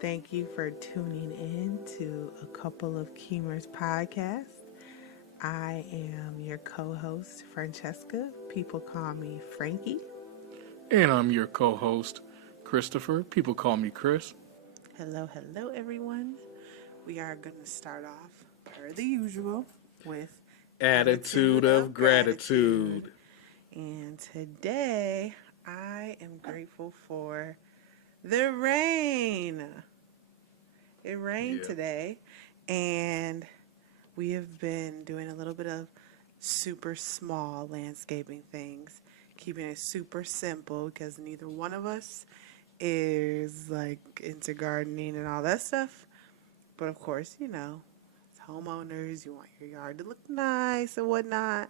Thank you for tuning in to a couple of Keemers podcasts. I am your co-host, Francesca. People call me Frankie. And I'm your co host, Christopher. People call me Chris. Hello, everyone. We are going to start off, per the usual, with Attitude attitude of of gratitude. gratitude. And today, I am grateful for the rain. It rained Yeah. today, and we have been doing a little bit of super small landscaping things, keeping it super simple because neither one of us is like into gardening and all that stuff. But of course, as homeowners, you want your yard to look nice and whatnot.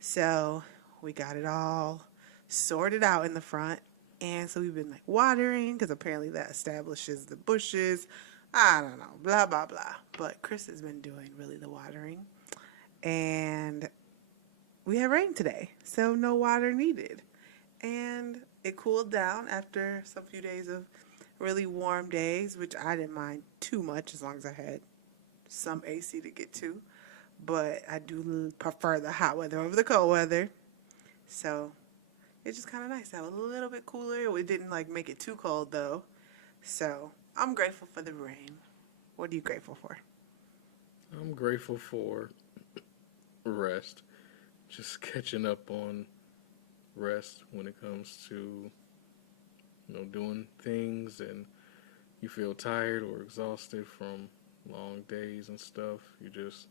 So we got it all sorted out in the front. And so we've been like watering because apparently that establishes the bushes. I don't know, blah, blah, blah. But Chris has been doing really the watering. And we had rain today, so no water needed. And it cooled down after some few days of really warm days, which I didn't mind too much as long as I had some AC to get to. But I do prefer the hot weather over the cold weather. So it's just kind of nice to have a little bit cooler. It didn't like make it too cold though. So I'm grateful for the rain. What are you grateful for? I'm grateful for rest. Just catching up on rest when it comes to, doing things and you feel tired or exhausted from long days and stuff. You just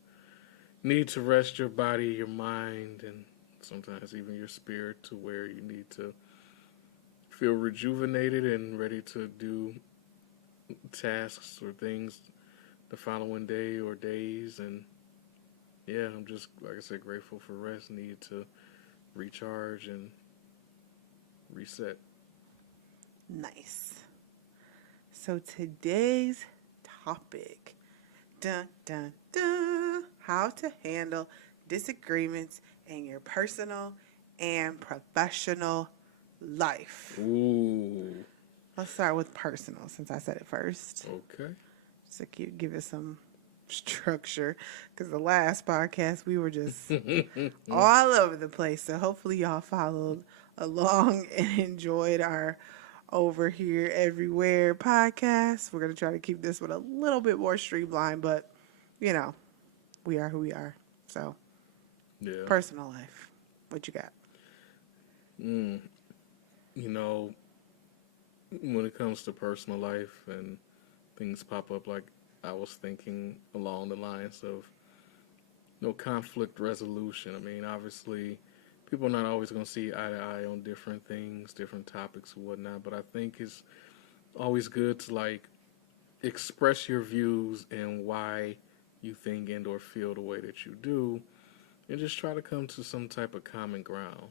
need to rest your body, your mind, and sometimes even your spirit to where you need to feel rejuvenated and ready to do tasks or things the following day or days. And yeah, I'm just, like I said, grateful for rest, need to recharge and reset. Nice. So today's topic, dun dun dun, how to handle disagreements in your personal and professional life. Ooh, Let's start with personal since I said it first. okay. Just to give it some structure because the last podcast we were just all over the place. So hopefully y'all followed along and enjoyed our over here everywhere podcast. We're gonna try to keep this one a little bit more streamlined, but you know, we are who we are. So Yeah. personal life. What you got? Mm, you know, when it comes to personal life and things pop up, like I was thinking along the lines of no conflict resolution. I mean, obviously, people are not always going to see eye to eye on different things, different topics, and whatnot. But I think it's always good to like express your views and why you think and or feel the way that you do, and just try to come to some type of common ground.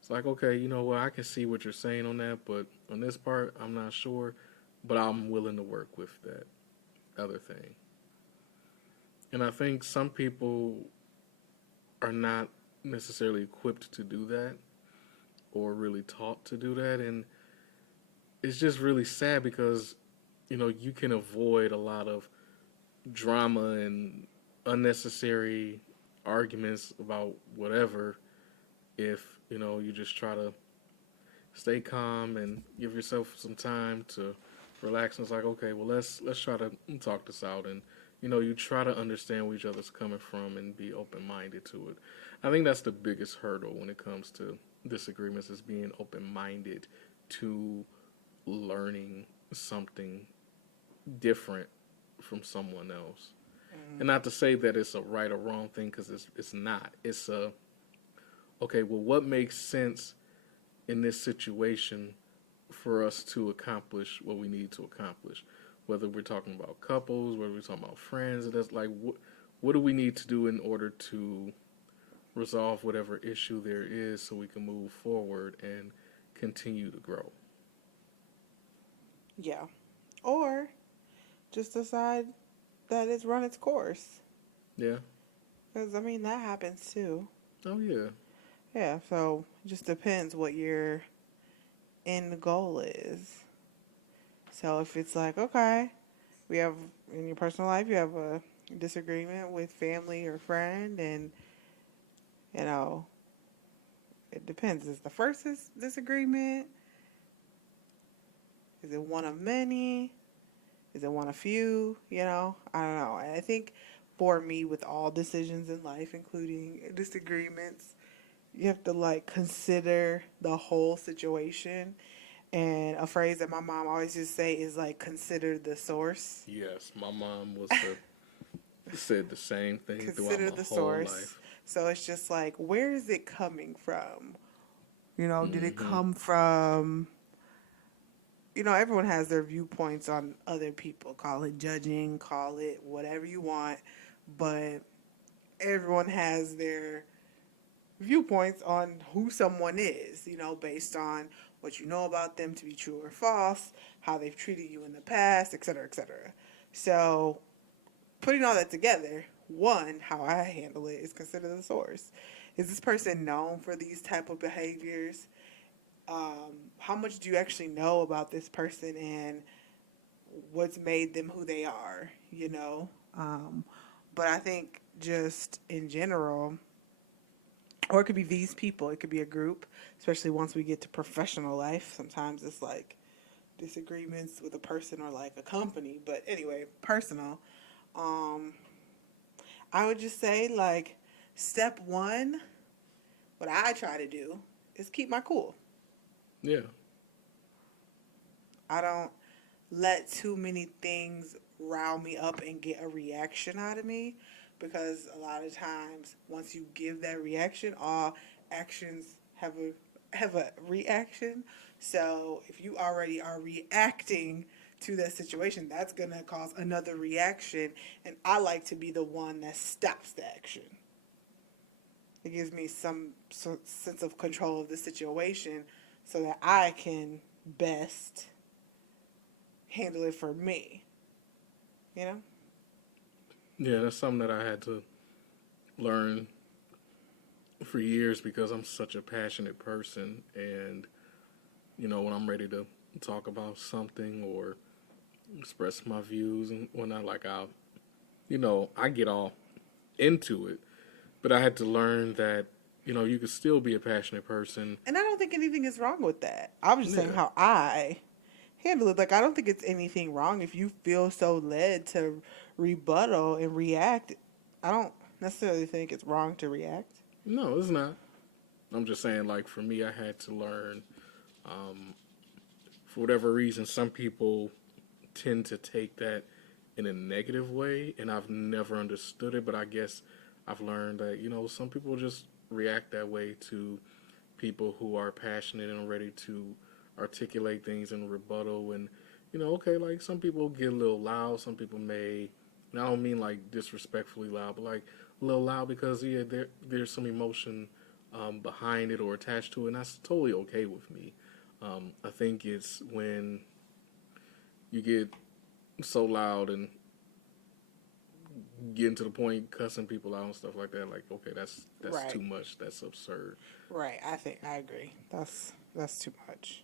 It's like, okay, you know what, I can see what you're saying on that, but on this part, I'm not sure, but I'm willing to work with that other thing. And I think some people are not necessarily equipped to do that or really taught to do that. And it's just really sad because, you can avoid a lot of drama and unnecessary arguments about whatever if, you just try to stay calm and give yourself some time to relax. And it's like, okay, well, let's try to talk this out, and you try to understand where each other's coming from and be open minded to it. I think that's the biggest hurdle when it comes to disagreements is being open minded to learning something different from someone else. And not to say that it's a right or wrong thing because it's not. It's a okay. Well, what makes sense in this situation for us to accomplish what we need to accomplish. Whether we're talking about couples, whether we're talking about friends, that's like what do we need to do in order to resolve whatever issue there is so we can move forward and continue to grow. Yeah. Or just decide that it's run its course. Yeah. Because, I mean, that happens too. Oh yeah. Yeah, so it just depends what your end goal is. So if it's like, okay, we have in your personal life, you have a disagreement with family or friend, and you know, it depends. Is the first disagreement? Is it one of many? Is it one of few? I don't know. I think for me, with all decisions in life, including disagreements, you have to like consider the whole situation. And a phrase that my mom always just say is like, consider the source. Yes, my mom was said the same thing throughout Consider my the whole source. life. So it's just like, where is it coming from? Did it Hmm. come from, everyone has their viewpoints on other people. Call it judging, call it whatever you want. But everyone has their viewpoints on who someone is, based on what you know about them to be true or false, how they've treated you in the past, et cetera, et cetera. So putting all that together, one, how I handle it is consider the source. Is this person known for these type of behaviors? How much do you actually know about this person and what's made them who they are? But I think just in general, or it could be these people, it could be a group, especially once we get to professional life. Sometimes it's like disagreements with a person or like a company. But anyway, personal. Um, I would just say, like, step one, what I try to do is keep my cool. Yeah. I don't let too many things rile me up and get a reaction out of me, because a lot of times once you give that reaction, all actions have a reaction. So if you already are reacting to that situation, that's going to cause another reaction, and I like to be the one that stops the action. It gives me some sense of control of the situation so that I can best handle it for me, you know? Yeah, that's something that I had to learn for years because I'm such a passionate person. And, when I'm ready to talk about something or express my views and whatnot, like I get all into it. But I had to learn that, you could still be a passionate person. And I don't think anything is wrong with that. I was just saying Yeah. how I handle it. Like, I don't think it's anything wrong if you feel so led to rebuttal and react. I don't necessarily think it's wrong to react. No, it's not. I'm just saying, like, for me, I had to learn, um, for whatever reason, some people tend to take that in a negative way, and I've never understood it, but I guess I've learned that, some people just react that way to people who are passionate and ready to articulate things in rebuttal. And, okay, like some people get a little loud, some people may, and I don't mean like disrespectfully loud, but like a little loud because, yeah, there's some emotion behind it or attached to it, and that's totally okay with me. I think it's when you get so loud and getting to the point cussing people out and stuff like that, like, okay, that's too Right. much, that's absurd. Right. I think I agree. That's too much.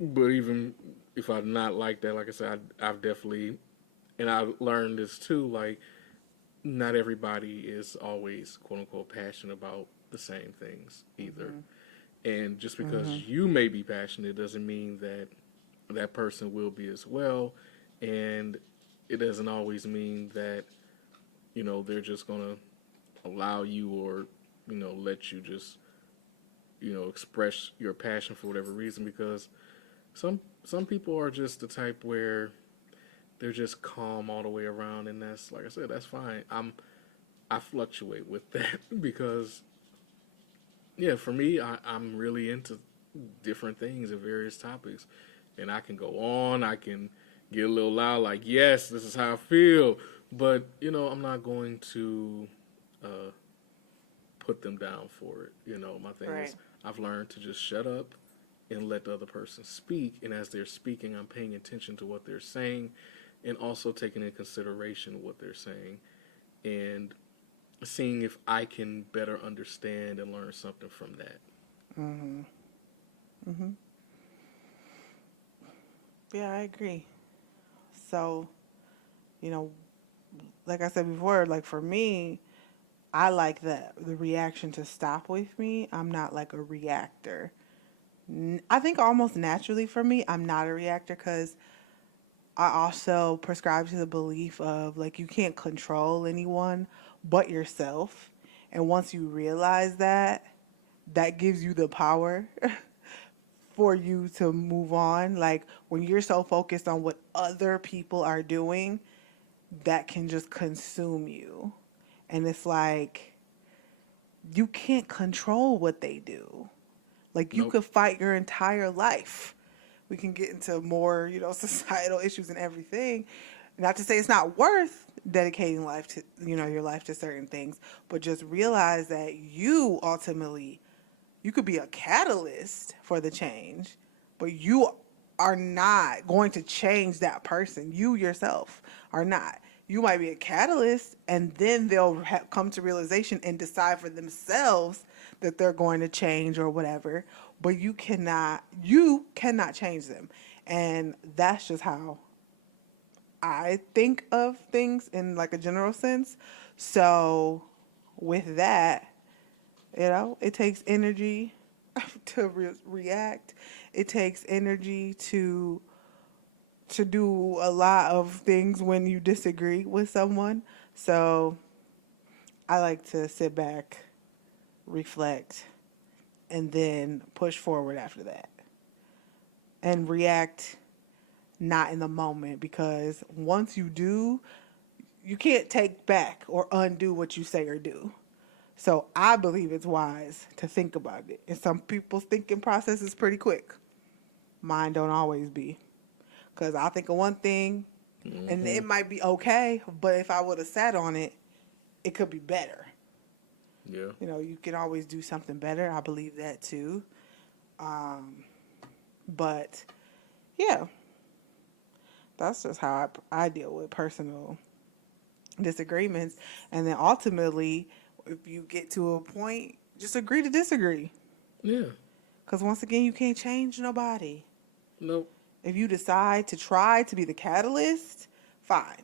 But even if I'm not like that, like I said, I've definitely, and I learned this too, like, not everybody is always, quote unquote, passionate about the same things either. Mhm. And just because Mhm. you may be passionate doesn't mean that that person will be as well. And it doesn't always mean that, they're just going to allow you or, let you just, express your passion for whatever reason because some people are just the type where they're just calm all the way around, and that's like I said, that's fine. I fluctuate with that because yeah, for me, I'm really into different things and various topics, and I can go on. I can get a little loud, like yes, this is how I feel, but I'm not going to uh, put them down for it. My thing Right. is, I've learned to just shut up and let the other person speak. And as they're speaking, I'm paying attention to what they're saying and also taking into consideration what they're saying and seeing if I can better understand and learn something from that. Mhm. Mhm. Yeah, I agree. So, you know, like I said before, like for me, I like the reaction to stop with me. I'm not like a reactor. I think almost naturally for me, I'm not a reactor because I also prescribe to the belief of like you can't control anyone but yourself. And once you realize that, that gives you the power for you to move on. Like when you're so focused on what other people are doing, that can just consume you. And it's like you can't control what they do. Like you Nope. could fight your entire life. We can get into more, societal issues and everything. Not to say it's not worth dedicating life to, your life to certain things, but just realize that you ultimately, you could be a catalyst for the change, but you are not going to change that person. You yourself are not. You might be a catalyst, and then they'll come to realization and decide for themselves that they're going to change or whatever. But you cannot change them, and that's just how I think of things in like a general sense. So, with that, it takes energy to react. It takes energy to do a lot of things when you disagree with someone. So I like to sit back, reflect, and then push forward after that. And react not in the moment because once you do, you can't take back or undo what you say or do. So I believe it's wise to think about it. And some people's thinking process is pretty quick. Mine don't always be. Because I'll think of one thing and Hmm. it might be okay, but if I would have sat on it, it could be better. Yeah. You can always do something better. I believe that too. Um, but yeah, that's just how I deal with personal disagreements. And then ultimately, if you get to a point, just agree to disagree. Yeah. Because once again, you can't change nobody. Nope. If you decide to try to be the catalyst, fine.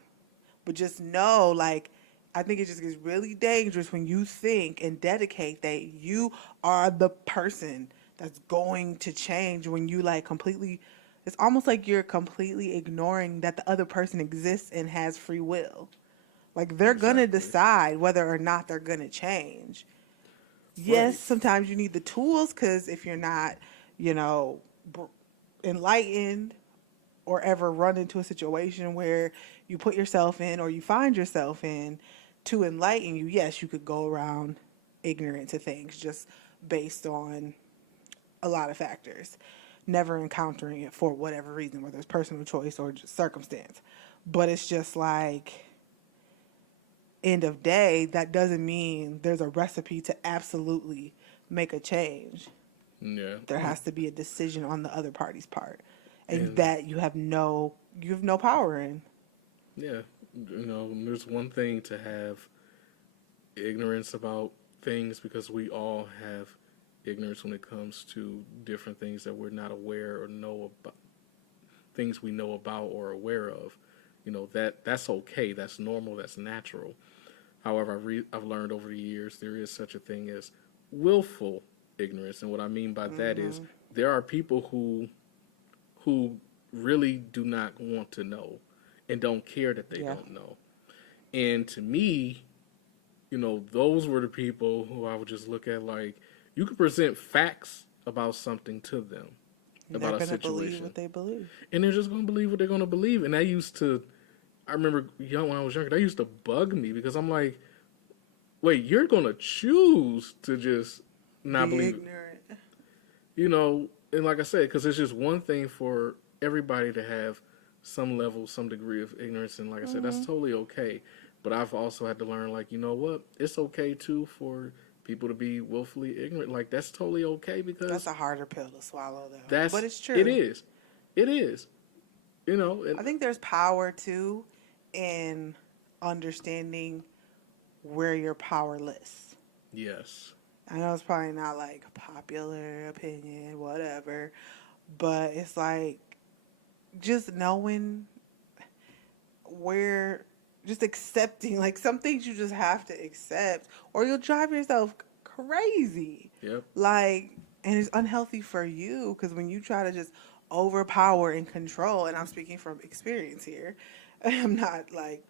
But just know, like, I think it just gets really dangerous when you think and dedicate that you are the person that's going to change when you, like, completely, it's almost like you're completely ignoring that the other person exists and has free will. Like, they're going to Exactly. decide whether or not they're going to change. Yes, Right. sometimes you need the tools because if you're not, you know, enlightened or ever run into a situation where you put yourself in or you find yourself in to enlighten you, yes, you could go around ignorant to things just based on a lot of factors, never encountering it for whatever reason, whether it's personal choice or just circumstance. But it's just like, end of day, that doesn't mean there's a recipe to absolutely make a change. Yeah. There has to be a decision on the other party's part, and And that you have no power in. yeah, there's one thing to have ignorance about things because we all have ignorance when it comes to different things that we're not aware or know about, things we know about or aware of. That's okay. That's normal. That's natural. However, I've learned over the years there is such a thing as willful ignorance, and what I mean by that is Hmm. there are people who really do not want to know and don't care that they Yeah. don't know. And to me, those were the people who I would just look at like you could present facts about something to them, And they're about a gonna believe situation, what they believe. and they're just going to believe what they're going to believe. And I remember when I was younger, that used to bug me because I'm like, wait, you're going to choose to just not Be believe it, ignorant. And like I said, because it's just one thing for everybody to have some level, some degree of ignorance, and like I said, that's Hmm. totally okay. But I've also had to learn, like, you know what? It's okay too for people to be willfully ignorant. Like that's totally okay That's because a harder pill to swallow, though. But that's it's it true. is, it is. And I think there's power too in understanding where you're powerless. yes, I know it's probably not like popular opinion, whatever, but it's like just knowing. where just accepting, like some things you just have to accept or you'll drive yourself crazy. Yep. Like, and it's unhealthy for you because when you try to just overpower and control, and I'm speaking from experience here, I'm not like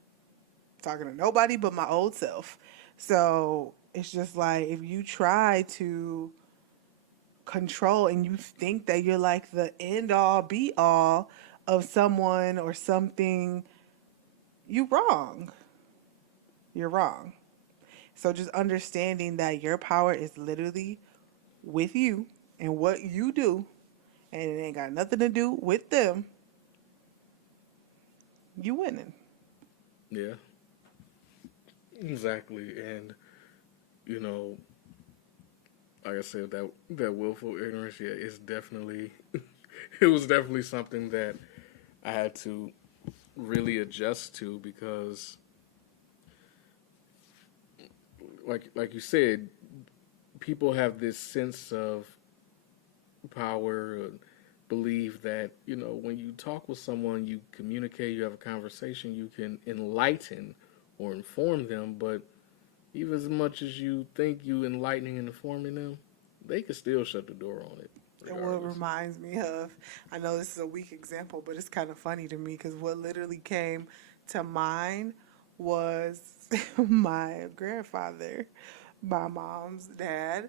talking to nobody but my old self. So it's just like if you try to control and you think that you're like the end all be all of someone or something, you wrong. You're wrong. So just understanding that your power is literally with you and what you do, and it ain't got nothing to do with them, you winning. Yeah. Exactly. And you know, like I said, that willful ignorance, yeah, it's definitely it was definitely something that I had to really adjust to because like you said, people have this sense of power, believe that, when you talk with someone, you communicate, you have a conversation, you can enlighten or inform them, but even as much as you think you enlightening and informing them, they can still shut the door on it And what regardless. reminds me of, I know this is a weak example, but it's kind of funny to me because what literally came to mind was my grandfather, my mom's dad,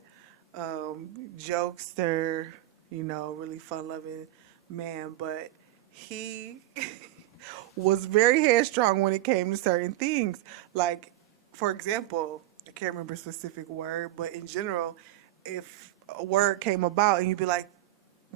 jokester, really fun loving man, but he was very headstrong when it came to certain things. Like, for example, I can't remember a specific word, but in general, if a word came about and you'd be like,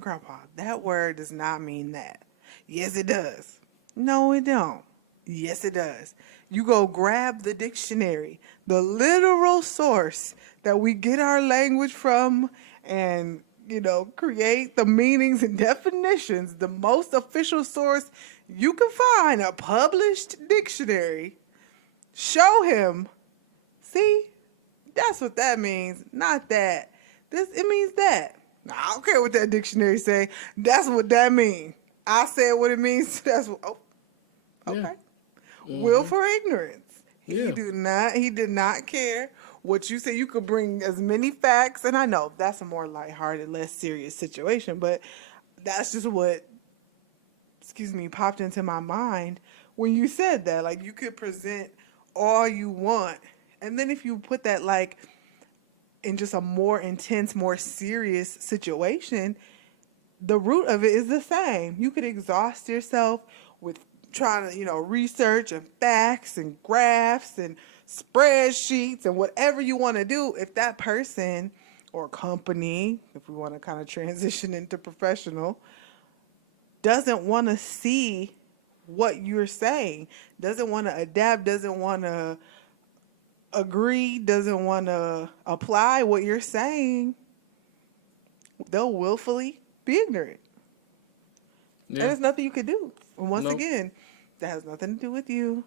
Grandpa, that word does not mean that. Yes, it does. No, it don't. Yes, it does. You go grab the dictionary, the literal source that we get our language from, and create the meanings and definitions. The most official source you can find, a published dictionary. Show him. See, that's what that means. Not that. This it means that. I don't care what that dictionary say. That's what that means. I said what it means. That's what. Oh, Yeah. okay. Will Hmm. for ignorance. He Yeah. do not. He did not care what you say. You could bring as many facts, and I know that's a more lighthearted, less serious situation, but that's just what, excuse me, popped into my mind when you said that. Like you could present all you want, and then if you put that like in just a more intense, more serious situation, the root of it is the same. You could exhaust yourself with trying to, research and facts and graphs and spreadsheets and whatever you want to do. If that person or company, if we want to kind of transition into professional, doesn't want to see what you're saying, doesn't want to adapt, doesn't want to agree, doesn't want to apply what you're saying, they'll willfully be ignorant. And Yeah. there's nothing you could do. And once Nope. again, that has nothing to do with you.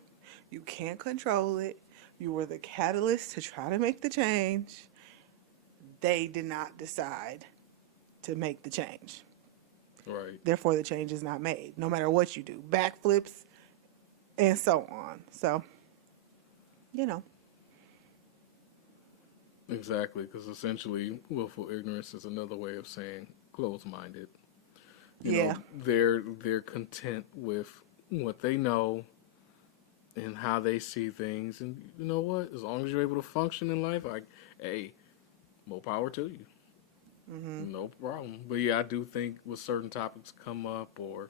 You can't control it. You were the catalyst to try to make the change. They did not decide to make the change. Right. Therefore, the change is not made, no matter what you do. Backflips and so on. So, you know. Exactly, because essentially, willful ignorance is another way of saying closed-minded. Yeah. They're content with what they know and how they see things, and you know what? As long as you're able to function in life, hey, more power to you. Mm-hmm. No problem. But yeah, I do think with certain topics come up or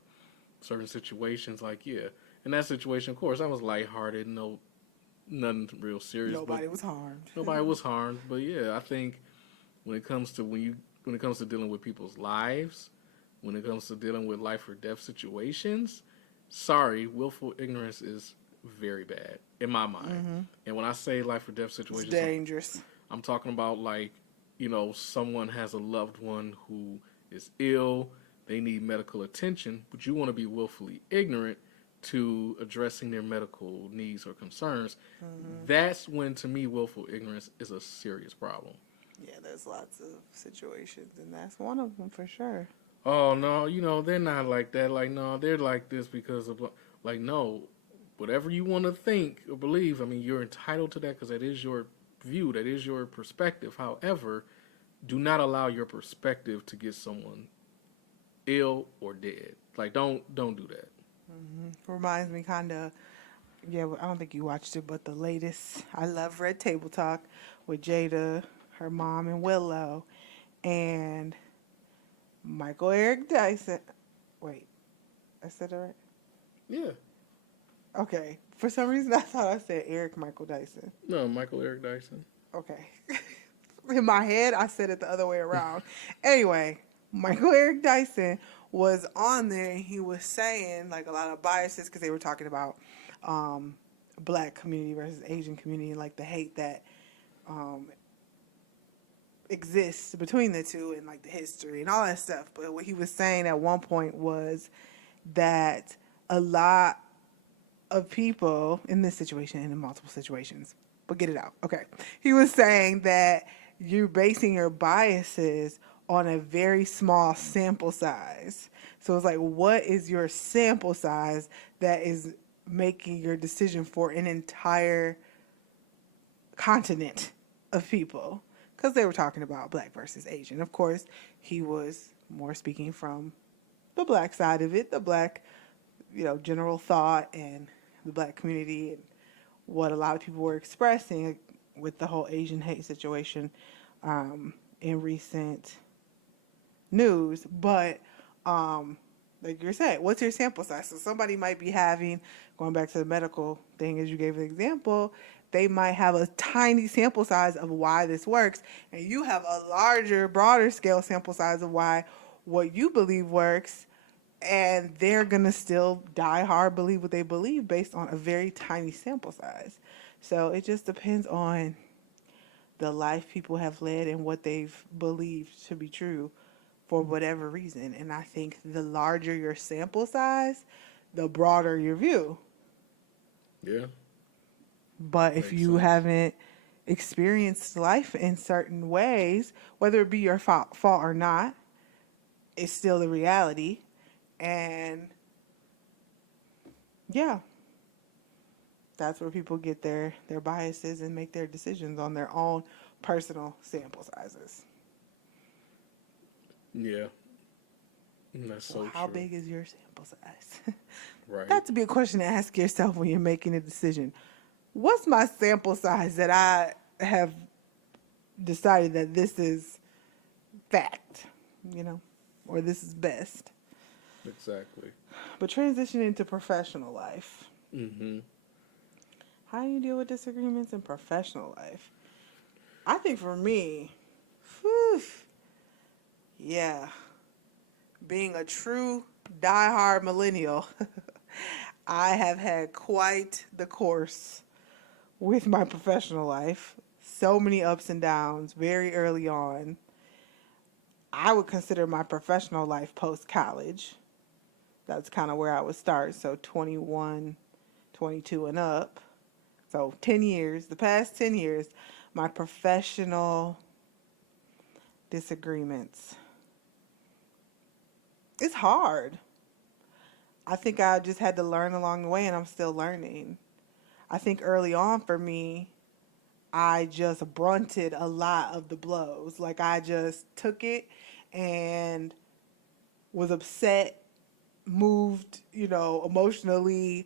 certain situations, like yeah, in that situation, of course, I was lighthearted, nothing real serious, but Nobody was harmed. nobody was harmed. But yeah, I think when it comes to when it comes to dealing with people's lives, when it comes to dealing with life or death situations, sorry, willful ignorance is very bad in my mind. Mm-hmm. And when I say life or death It's situations, dangerous. I'm talking about like, someone has a loved one who is ill, they need medical attention, but you want to be willfully ignorant to addressing their medical needs or concerns. Mm-hmm. That's when, to me, willful ignorance is a serious problem. Yeah, there's lots of situations, and that's one of them for sure. Oh no, they're not like that. Like no, they're like this because of like no. whatever you want to think or believe, I mean, you're entitled to that because that is your view, that is your perspective. However, do not allow your perspective to get someone ill or dead. Like, don't do that. Reminds me kind of, yeah, I don't think you watched it, but the latest, I love Red Table Talk with Jada, her mom, and Willow, and Michael Eric Dyson. Wait, I said it right? Yeah. Okay. For some reason, I thought I said Eric Michael Dyson. No, Michael Eric Dyson. Okay. In my head, I said it the other way around. Anyway, Michael Eric Dyson was on there and he was saying like a lot of biases because they were talking about um, black community versus Asian community and like the hate that um, exists between the two and like the history and all that stuff. But what he was saying at one point was that a lot of people in this situation and in multiple situations, but get it out. Okay. He was saying that you're basing your biases on a very small sample size. So it's like, what is your sample size that is making your decision for an entire continent of people? Because they were talking about black versus Asian. Of course, he was more speaking from the black side of it, the black, general thought and the black community and what a lot of people were expressing with the whole Asian hate situation in recent news. But like you're saying, what's your sample size? So somebody might be having, going back to the medical thing as you gave an example, they might have a tiny sample size of why this works, and you have a larger, broader scale sample size of why what you believe works, and they're going to still die hard believe what they believe based on a very tiny sample size. So it just depends on the life people have led and what they've believed to be true for whatever reason. And I think the larger your sample size, the broader your view. Yeah. But if Makes you sense. haven't experienced life in certain ways, whether it be your fault or not, it's still the reality. And yeah, that's where people get their biases and make their decisions on their own personal sample sizes. Yeah. That's So so how true. big is your sample size? Right. That's a big question to ask yourself when you're making a decision. What's my sample size that I have decided that this is fact, or this is best? Exactly. But transitioning into professional life. Mm-hmm. How do you deal with disagreements in professional life? I think for me, whew, yeah, being a true diehard millennial, I have had quite the course with my professional life. So many ups and downs very early on. I would consider my professional life post-college. That's kind of where I would start. So 21, 22 and up. So 10 years, the past 10 years, my professional disagreements. It's hard. I think I just had to learn along the way, and I'm still learning. I think early on for me, I just brunted a lot of the blows. Like I just took it and was upset, moved, emotionally,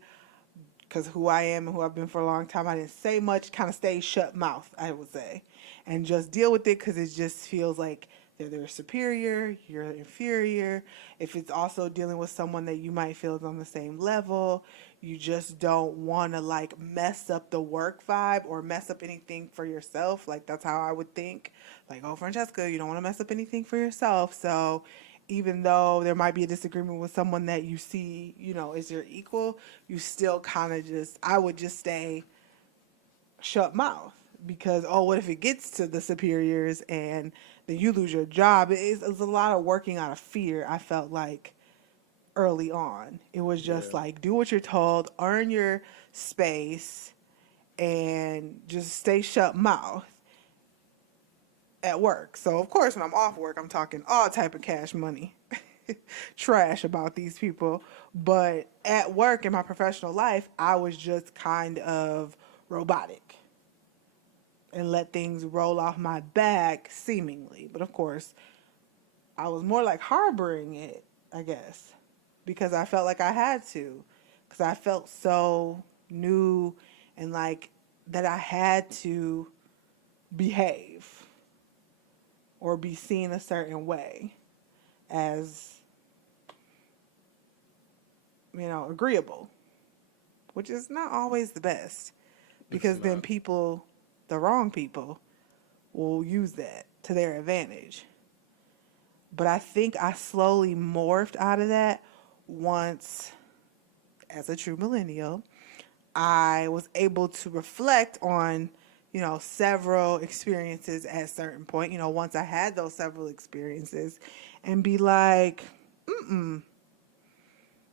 because who I am and who I've been for a long time, I didn't say much, kind of stayed shut mouth, I would say, and just deal with it because it just feels like they're superior, you're inferior. If it's also dealing with someone that you might feel is on the same level, you just don't want to like mess up the work vibe or mess up anything for yourself. Like that's how I would think. Like, oh, Francesca, you don't want to mess up anything for yourself. So even though there might be a disagreement with someone that you see, is your equal, you still kind of I would just stay shut mouth because, oh, what if it gets to the superiors and then you lose your job? It's a lot of working out of fear, I felt like early on. It was just Yeah. like, do what you're told, earn your space, and just stay shut mouth at work. So, of course, when I'm off work, I'm talking all type of cash money. trash about these people. But at work in my professional life, I was just kind of robotic and let things roll off my back seemingly. But of course, I was more like harboring it, I guess, because I felt like I had to, because I felt so new and like that I had to behave or be seen a certain way as, agreeable, which is not always the best It's because then not. people, the wrong people, will use that to their advantage. But I think I slowly morphed out of that once, as a true millennial, I was able to reflect on, several experiences at a certain point, once I had those several experiences and be like,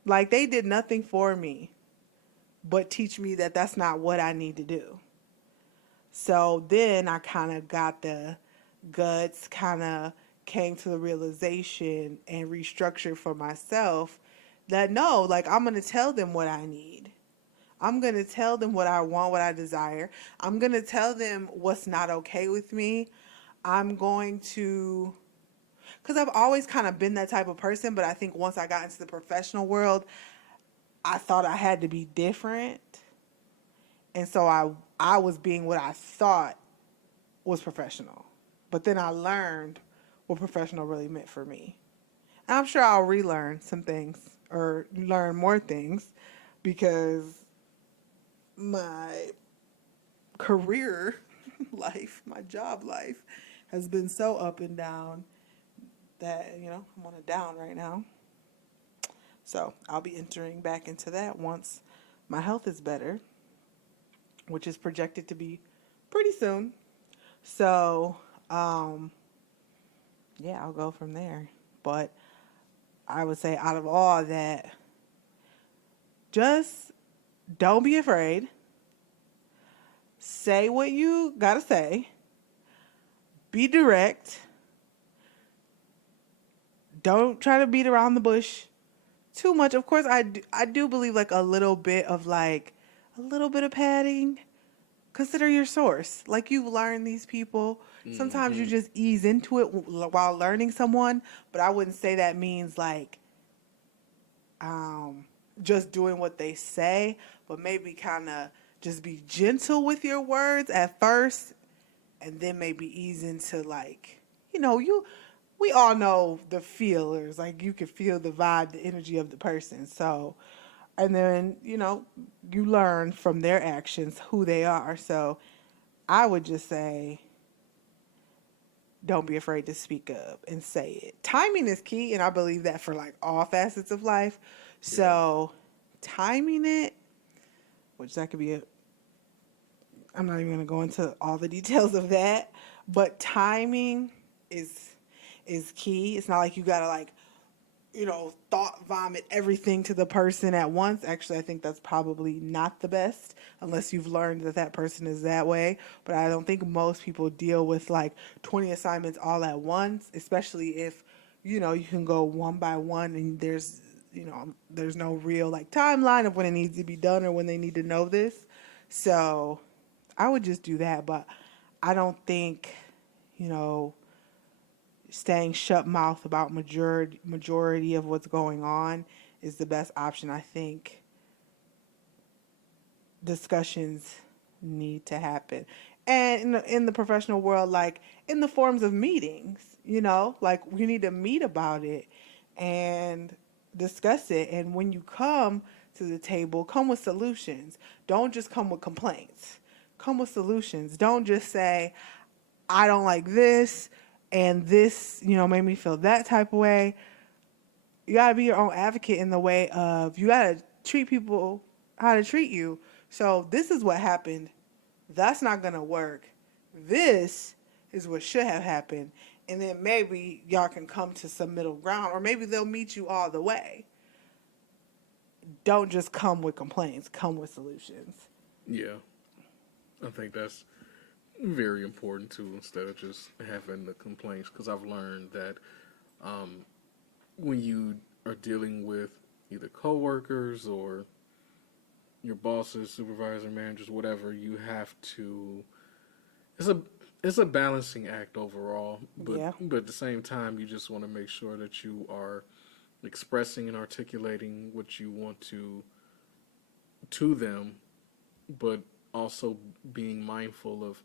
like they did nothing for me but teach me that that's not what I need to do. So then I kind of got the guts, kind of came to the realization and restructured for myself that no, like I'm going to tell them what I need. I'm going to tell them what I want, what I desire. I'm going to tell them what's not okay with me. I'm going to, because I've always kind of been that type of person, but I think once I got into the professional world, I thought I had to be different. And so I was being what I thought was professional. But then I learned what professional really meant for me. And I'm sure I'll relearn some things or learn more things because my career life, my job life, has been so up and down that, I'm on a down right now. So I'll be entering back into that once my health is better, which is projected to be pretty soon. So, yeah, I'll go from there. But I would say out of all that, just don't be afraid. Say what you gotta say. Be direct. Don't try to beat around the bush too much. Of course, I do believe like a little bit of padding. Consider your source. Like you've learned these people. Sometimes you Hmm. just ease into it while learning someone, but I wouldn't say that means like um, just doing what they say, but maybe kind of just be gentle with your words at first, and then maybe ease into like, you. We all know the feelers. Like you can feel the vibe, the energy of the person. So, and then you learn from their actions who they are. So, I would just say, don't be afraid to speak up and say it. Timing is key, and I believe that for like all facets of life. Yeah. So, timing it, which that could be I'm not even going to go into all the details of that, but timing is key. It's not like you got to like, thought vomit everything to the person at once. Actually, I think that's probably not the best unless you've learned that that person is that way. But I don't think most people deal with like 20 assignments all at once, especially if, you can go one by one and there's no real like timeline of when it needs to be done or when they need to know this. So I would just do that. But I don't think, you know, staying shut mouth about majority of what's going on is the best option. I think discussions need to happen, and in the professional world, like in the forms of meetings, like we need to meet about it and discuss it. And when you come to the table, come with solutions. Don't just come with complaints. Come with solutions. Don't just say, I don't like this and this, made me feel that type of way. You gotta be your own advocate in the way of you gotta treat people how to treat you. So this is what happened. That's not gonna work. This is what should have happened. And then maybe y'all can come to some middle ground, or maybe they'll meet you all the way. Don't just come with complaints, come with solutions. Yeah. I think that's very important too, instead of just having the complaints. Because I've learned that when you are dealing with either coworkers or your bosses, supervisor, managers, whatever, you have to. It's a it's a balancing act overall, Yeah. but at the same time, you just want to make sure that you are expressing and articulating what you want to them, but also being mindful of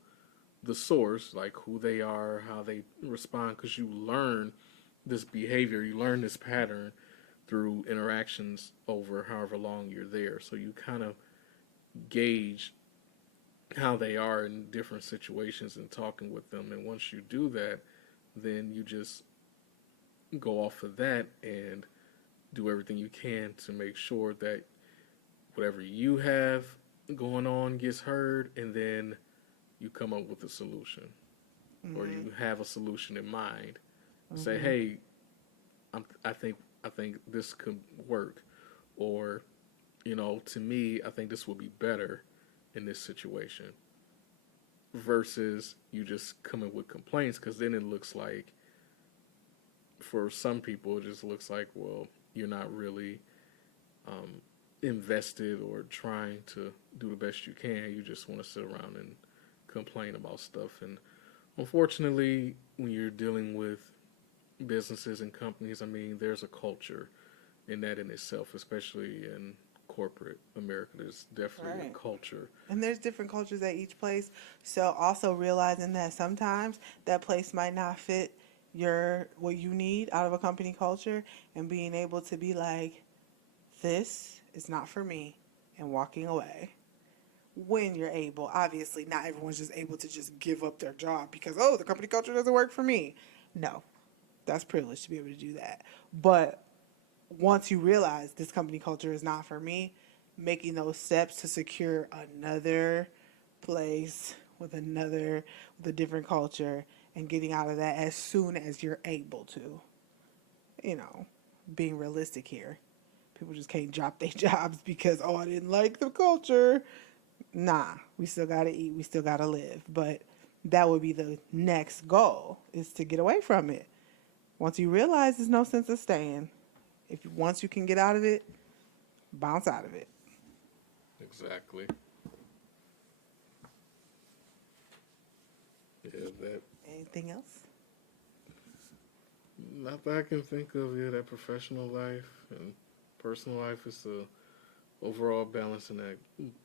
the source, like who they are, how they respond, because you learn this behavior, you learn this pattern through interactions over however long you're there. So you kind of gauge how they are in different situations and talking with them. And once you do that, then you just go off of that and do everything you can to make sure that whatever you have going on gets heard, and then you come up with a solution, or you have a solution in mind. Say, hey, I think this could work, or to me, I think this will be better in this situation. Versus you just coming with complaints, because then it looks like, for some people, it just looks like, well, you're not really invested or trying to do the best you can. You just want to sit around and complain about stuff. And unfortunately, when you're dealing with businesses and companies, I mean, there's a culture in that in itself, especially in corporate America. There's definitely Right. a culture. And there's different cultures at each place. So also realizing that sometimes that place might not fit your what you need out of a company culture, and being able to be like, this is not for me, and walking away when you're able. Obviously, not everyone's just able to just give up their job because, oh, the company culture doesn't work for me. No, that's privileged to be able to do that. But once you realize this company culture is not for me, making those steps to secure another place with a different culture, and getting out of that as soon as you're able to. You know, being realistic here. People just can't drop their jobs because, oh, I didn't like the culture. Nah, we still gotta eat, we still gotta live. But that would be the next goal, is to get away from it. Once you realize there's no sense of staying, once you can get out of it, bounce out of it. Exactly. Yeah, that. Anything else? Not that I can think of. Yeah, that professional life and personal life is a overall balancing act.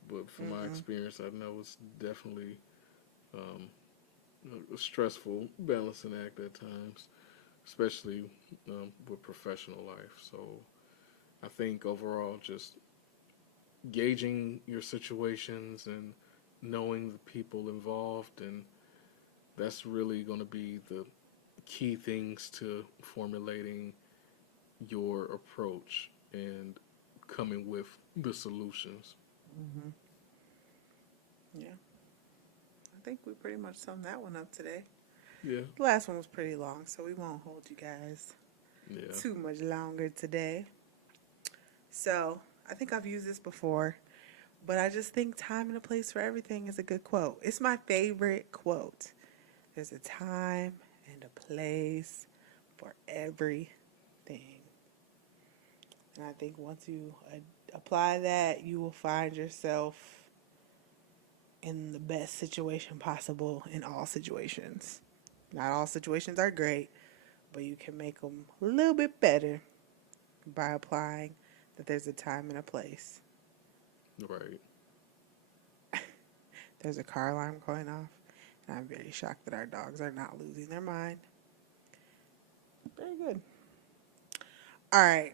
But from my experience, I know it's definitely um, a stressful balancing act at times, especially with professional life. So I think overall, just gauging your situations and knowing the people involved, and that's really going to be the key things to formulating your approach and coming with the solutions. Yeah. I think we pretty much summed that one up today. Yeah, The last one was pretty long, so we won't hold you guys yeah, too much longer today. So I think I've used this before, but I just think time and a place for everything is a good quote. It's my favorite quote. There's a time and a place for everything. And I think once you apply that, you will find yourself in the best situation possible in all situations. Not all situations are great, but you can make them a little bit better by applying that there's a time and a place. right. There's a car alarm going off, and I'm very shocked that our dogs are not losing their mind. Very good. All right.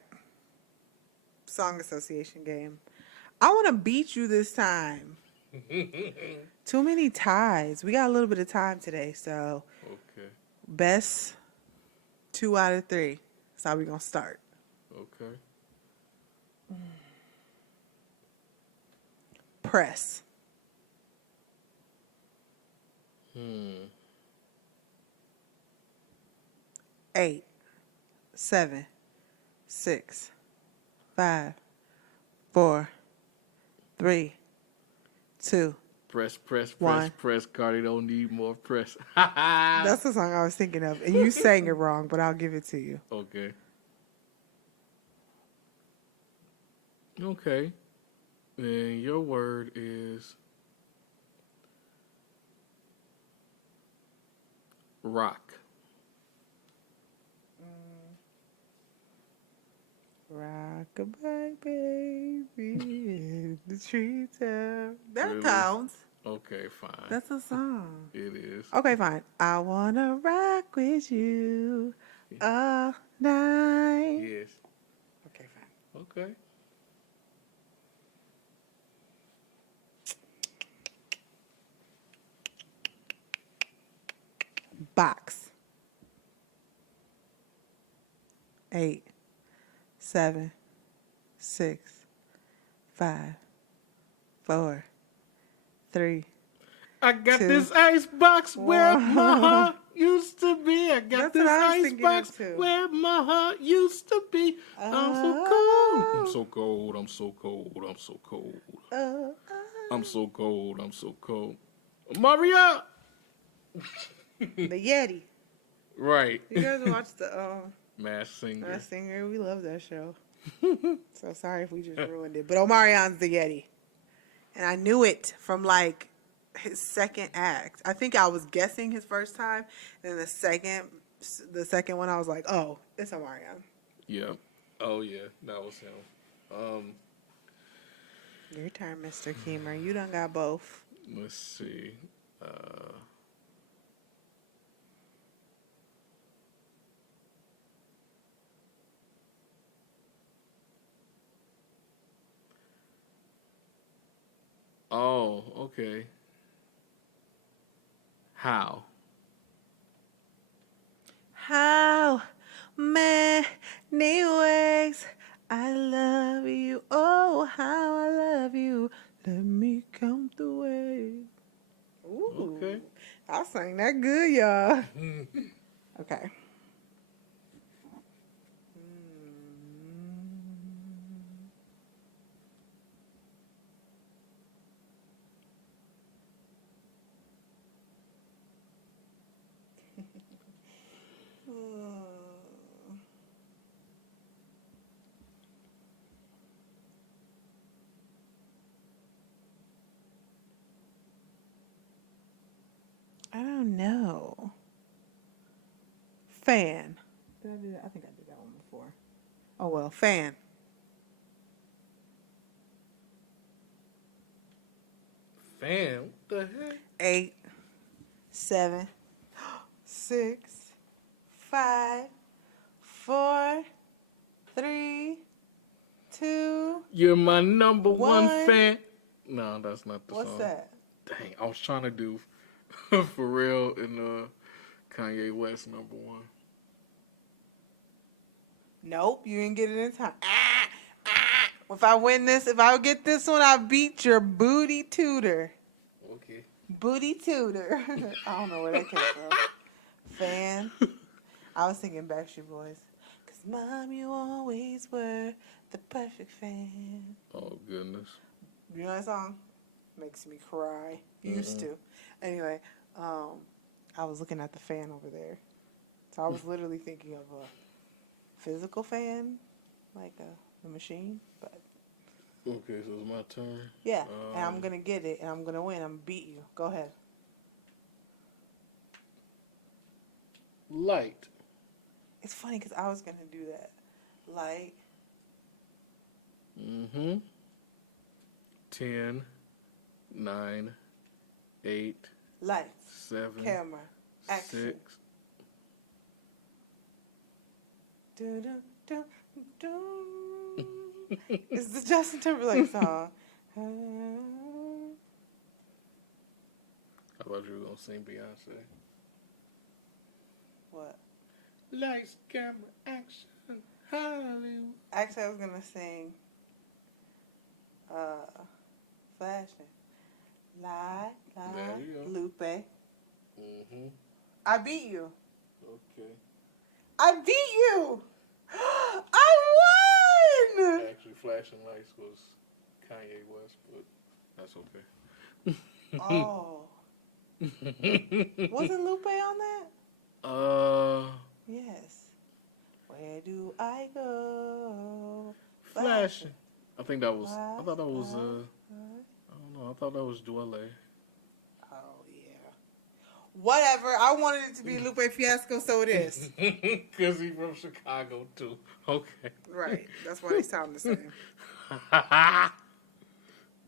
Song association game. I want to beat you this time. Too many ties. We got a little bit of time today, so Okay, best 2 out of 3. That's how we're going to start. okay. Press. 8, 7, 6, 5, 4, 3, 2. Press, press, press, One. press. Cardi don't need more press. That's the song I was thinking of. And you sang it wrong, but I'll give it to you. Okay. Okay. And your word is rock. Rockabye, baby, in the treetop. That Really? counts. Okay, fine. That's a song. It is. Okay, fine. I wanna rock with you all night. Yes. Okay, fine. Okay. Box. 8, 7, 6, 5, 4, 3, I got 2, this ice box where my 1. heart used to be. I got That's what this I was ice thinking box of too. where my heart used to be. I'm so cold. I'm Oh, so cold. I'm so cold. I'm so cold. oh, I'm so cold. I'm so cold. Maria. the Yeti. Right. You guys watch the Mass Singer. Masked Singer? We love that show. So sorry if we just ruined it. But Omarion's the Yeti. And I knew it from like his second act. I think I was guessing his first time. And then the second one I was like, oh, it's Omarion. Yeah. Oh yeah, that was him. Your turn, Mr. Keemer. You done got both. Let's see. Oh, okay. How? How many ways I love you. Oh, how I love you. Let me count the ways. Ooh. Okay. I sang that good, y'all. Okay. I don't know. Fan. Did I do that? I think I did that one before. Oh well, fan. Fam, what the heck? 8, 7, 6, 5, 4, 3, 2. You're my number one One. fan. No, that's not the What's song. that? Dang, I was trying to do Pharrell and Kanye West number one. Nope, you didn't get it in time. If I win this, if I get this one, I beat your booty tutor. Okay. Booty tutor. I don't know where that came from. Fan. I was thinking Backstreet Boys. Cause mom, you always were the perfect fan. Oh goodness. You know that song? Makes me cry. Used to. Anyway, I was looking at the fan over there. So I was literally thinking of a physical fan, like a machine. But Okay, so it's my turn. yeah, and I'm gonna get it, and I'm gonna win. I'm gonna beat you. Go ahead. Light. It's funny because I was gonna do that. Light. 10, 9, 8, Lights. 7, Camera. Action. 6. Do, do, do, do. It's the Justin Timberlake song. I thought you were gonna sing Beyonce. What? Lights, camera, action, Hollywood. Actually, I was gonna sing Flashing. Lie, There you go. Lupe. Mm-hmm. I beat you. Okay. I beat you! I won! Actually, Flashing Lights was Kanye West, but that's okay. Oh. Wasn't Lupe on that? Yes. Where do I go? Flashing. I think that was. I thought that was. I don't know. I thought that was Dwelle. Oh, yeah. Whatever. I wanted it to be Lupe Fiasco, so it is. Because he's from Chicago too. Okay. Right. That's why they sound the same.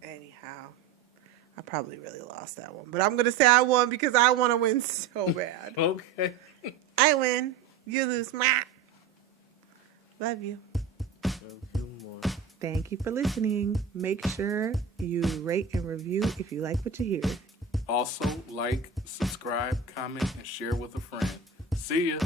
Anyhow, I probably really lost that one. But I'm going to say I won because I want to win so bad. Okay. I win. You lose. Mwah. Love you. Love you more. Thank you for listening. Make sure you rate and review if you like what you hear. Also, like, subscribe, comment, and share with a friend. See ya.